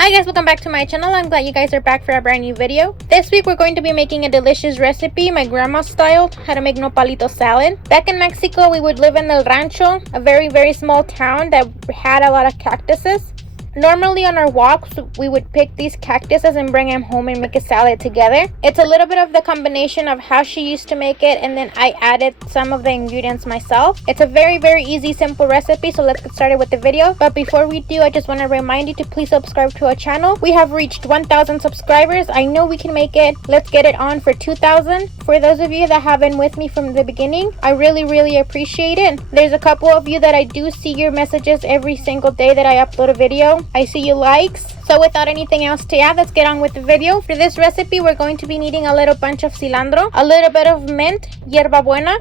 Hi guys, welcome back to my channel. I'm glad you guys are back for a brand new video. This week we're going to be making a delicious recipe, my grandma style, how to make nopalito salad. Back in Mexico, we would live in El Rancho, a very small town that had a lot of cactuses. Normally on our walks, we would pick these cactuses and bring them home and make a salad together. It's a little bit of the combination of how she used to make it, and then I added some of the ingredients myself. It's a very easy, simple recipe, so let's get started with the video. But before we do, I just want to remind you to please subscribe to our channel. We have reached 1,000 subscribers. I know we can make it. Let's get it on for 2,000. For those of you that have been with me from the beginning, I really appreciate it. There's a couple of you that I do see your messages every single day that I upload a video. I see your likes. So without anything else to add, let's get on with the video. For this recipe, we're going to be needing a little bunch of cilantro, a little bit of mint, hierba buena,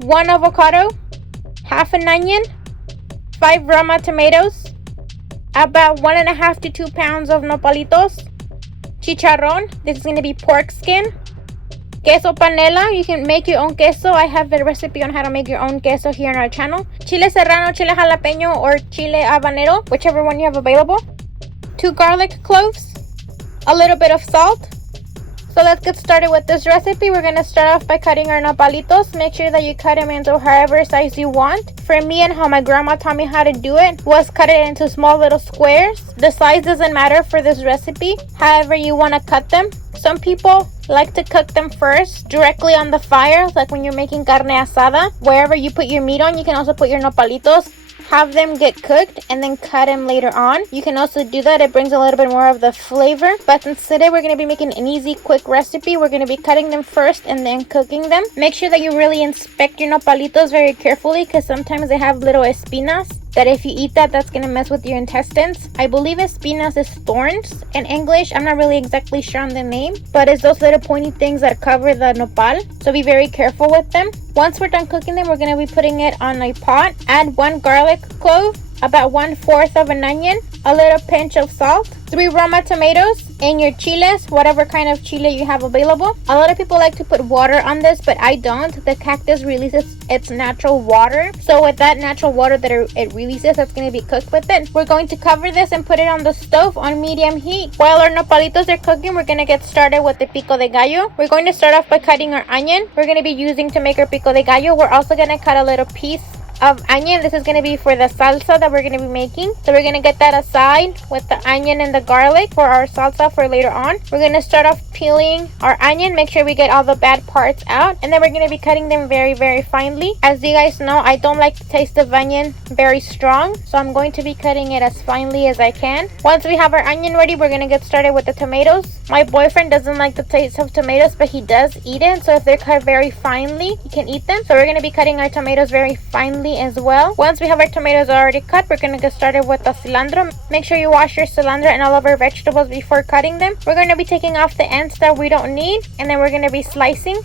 1 avocado, half an onion, 5 Roma tomatoes, about 1.5 to 2 pounds of nopalitos, chicharrón, this is going to be pork skin, queso panela, you can make your own queso. I have the recipe on how to make your own queso here on our channel. Chile serrano, chile jalapeño, or chile habanero, whichever one you have available. 2 garlic cloves, a little bit of salt. So let's get started with this recipe. We're going to start off by cutting our nopalitos. Make sure that you cut them into however size you want. For me and how my grandma taught me how to do it was cut it into small little squares. The size doesn't matter for this recipe, however you want to cut them. Some people like to cook them first directly on the fire, like when you're making carne asada. Wherever you put your meat on, you can also put your nopalitos. Have them get cooked and then cut them later on. You can also do that. It brings a little bit more of the flavor. But since today we're going to be making an easy, quick recipe, we're going to be cutting them first and then cooking them. Make sure that you really inspect your nopalitos very carefully, because sometimes they have little espinas that if you eat that's going to mess with your intestines. I believe espinas is thorns in English. I'm not really exactly sure on the name, but it's those little pointy things that cover the nopal, so be very careful with them. Once we're done cooking them, we're going to be putting it on a pot. Add 1 garlic clove, about 1/4 of an onion, a little pinch of salt, 3 Roma tomatoes, and your chiles, whatever kind of chile you have available. A lot of people like to put water on this, but I don't. The cactus releases its natural water, so with that natural water that it releases, that's going to be cooked with it. We're going to cover this and put it on the stove on medium heat. While our nopalitos are cooking, we're going to get started with the pico de gallo. We're going to start off by cutting our onion. We're going to be using to make our pico de gallo. We're also going to cut a little piece of onion. This is going to be for the salsa that we're going to be making, so we're going to get that aside with the onion and the garlic for our salsa for later on. We're going to start off peeling our onion. Make sure we get all the bad parts out, and then we're going to be cutting them very finely. As you guys know, I don't like the taste of onion very strong, so I'm going to be cutting it as finely as I can. Once we have our onion ready, we're going to get started with the tomatoes. My boyfriend doesn't like the taste of tomatoes, but he does eat it, so if they're cut very finely, he can eat them. So we're going to be cutting our tomatoes very finely as well. Once we have our tomatoes already cut, we're going to get started with the cilantro. Make sure you wash your cilantro and all of our vegetables before cutting them. We're going to be taking off the ends that we don't need, and then we're going to be slicing.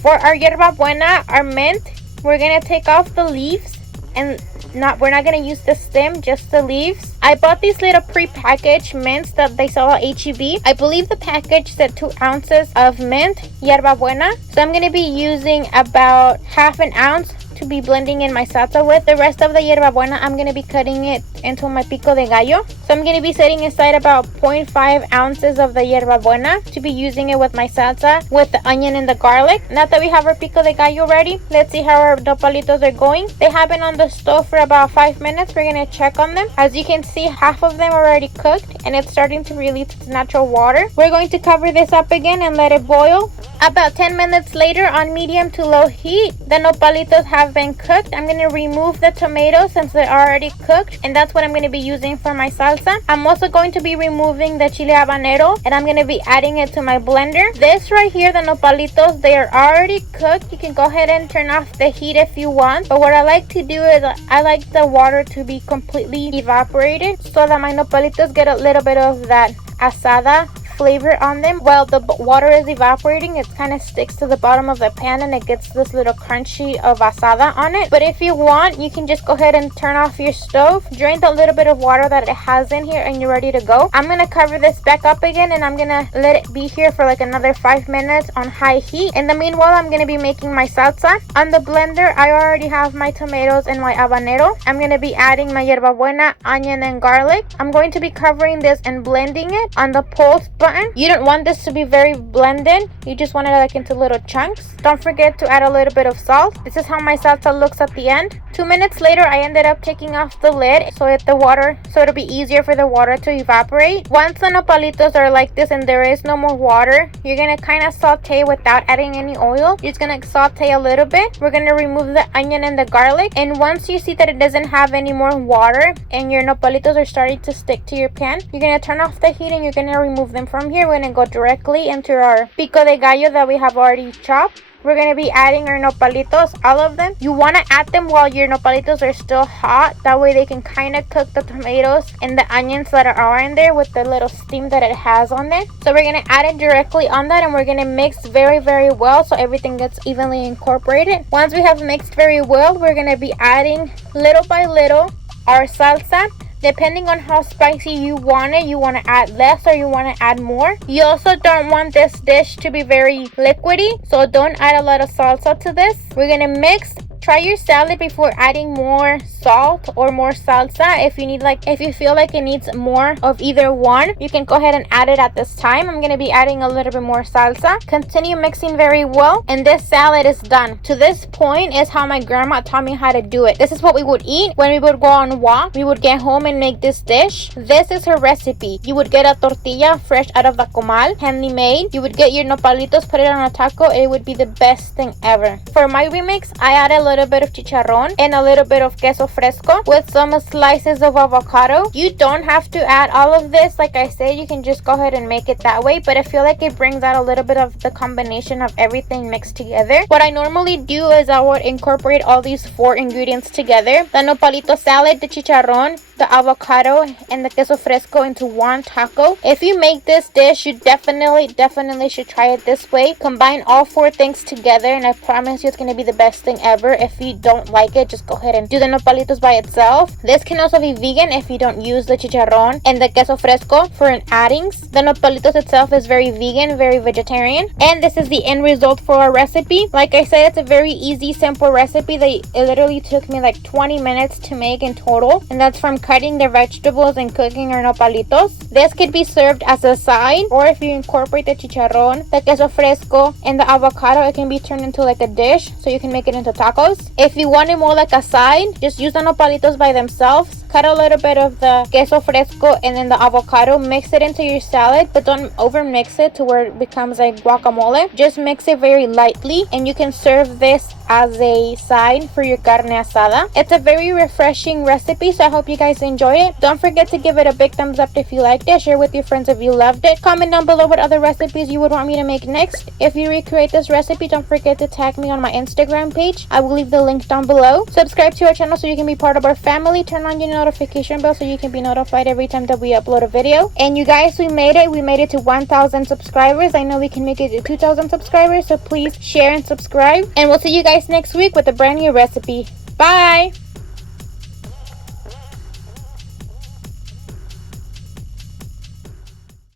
For our hierba buena, our mint, we're going to take off the leaves, and we're not going to use the stem, just the leaves. I bought these little pre-packaged mints that they sell at HEB. I believe the package said 2 ounces of mint, hierba buena. So I'm going to be using about half an ounce to be blending in my salsa with. The rest of the hierba buena, I'm going to be cutting it into my pico de gallo. So I'm going to be setting aside about 0.5 ounces of the hierba buena to be using it with my salsa with the onion and the garlic. Now that we have our pico de gallo ready, let's see how our nopalitos are going. They have been on the stove for about 5 minutes. We're going to check on them. As you can see, half of them are already cooked and it's starting to release its natural water. We're going to cover this up again and let it boil. About 10 minutes later, on medium to low heat, the nopalitos have been cooked. I'm going to remove the tomatoes since they're already cooked, and that's what I'm going to be using for my salsa. I'm also going to be removing the chile habanero, and I'm going to be adding it to my blender. This right here, the nopalitos, they are already cooked. You can go ahead and turn off the heat if you want, but what I like to do is I like the water to be completely evaporated so that my nopalitos get a little bit of that asada flavor on them. While the water is evaporating, it kind of sticks to the bottom of the pan and it gets this little crunchy of asada on it. But if you want, you can just go ahead and turn off your stove, drain the little bit of water that it has in here, and you're ready to go. I'm gonna cover this back up again, and I'm gonna let it be here for like another 5 minutes on high heat. In the meanwhile, I'm gonna be making my salsa. On the blender, I already have my tomatoes and my habanero. I'm gonna be adding my hierba buena, onion, and garlic. I'm going to be covering this and blending it on the pulse button. You don't want this to be very blended. You just want it like into little chunks. Don't forget to add a little bit of salt. This is how my salsa looks at the end. 2 minutes later, I ended up taking off the lid so it'll be easier for the water to evaporate. Once the nopalitos are like this and there is no more water, you're gonna kind of saute without adding any oil. You're just gonna saute a little bit. We're gonna remove the onion and the garlic, and once you see that it doesn't have any more water and your nopalitos are starting to stick to your pan, you're gonna turn off the heat and you're gonna remove them from here. We're gonna go directly into our pico de gallo that we have already chopped. We're going to be adding our nopalitos, all of them. You want to add them while your nopalitos are still hot. That way they can kind of cook the tomatoes and the onions that are in there with the little steam that it has on there. So we're going to add it directly on that, and we're going to mix very, very well so everything gets evenly incorporated. Once we have mixed very well, we're going to be adding little by little our salsa. Depending on how spicy you want it, you want to add less or you want to add more. You also don't want this dish to be very liquidy, so don't add a lot of salsa to this. We're going to mix. Try your salad before adding more salt or more salsa. If you feel like it needs more of either one, you can go ahead and add it at this time. I'm going to be adding a little bit more salsa. Continue mixing very well, and this salad is done. To this point is how my grandma taught me how to do it. This is what we would eat when we would go on walk. We would get home and make this dish. This is her recipe. You would get a tortilla fresh out of the comal, handly made. You would get your nopalitos, put it on a taco. It would be the best thing ever. For my remix, I add a little bit of chicharrón and a little bit of queso fresco with some slices of avocado. You don't have to add all of this. Like I said, you can just go ahead and make it that way, but I feel like it brings out a little bit of the combination of everything mixed together. What I normally do is I would incorporate all these 4 ingredients together: the nopalito salad, the chicharrón, the avocado, and the queso fresco into one taco. If you make this dish, you definitely should try it this way. Combine all 4 things together, and I promise you it's going to be the best thing ever. If you don't like it, just go ahead and do the nopalitos by itself. This can also be vegan if you don't use the chicharrón and the queso fresco for an addings. The nopalitos itself is very vegan, very vegetarian. And this is the end result for our recipe. Like I said, it's a very easy, simple recipe that it literally took me like 20 minutes to make in total. And that's from cutting the vegetables and cooking our nopalitos. This could be served as a side, or if you incorporate the chicharrón, the queso fresco, and the avocado, it can be turned into like a dish, so you can make it into tacos. If you want it more like a side, just use the nopalitos by themselves. Cut a little bit of the queso fresco and then the avocado. Mix it into your salad, but don't over mix it to where it becomes like guacamole. Just mix it very lightly, and you can serve this as a side for your carne asada. It's a very refreshing recipe, so I hope you guys enjoy it. Don't forget to give it a big thumbs up if you liked it. Share with your friends if you loved it. Comment down below what other recipes you would want me to make next. If you recreate this recipe, don't forget to tag me on my Instagram page. I will leave the link down below. Subscribe to our channel so you can be part of our family. Turn on your notification bell so you can be notified every time that we upload a video. And you guys, we made it to 1,000 subscribers. I know we can make it to 2,000 subscribers, so please share and subscribe, and we'll see you guys next week with a brand new recipe. Bye.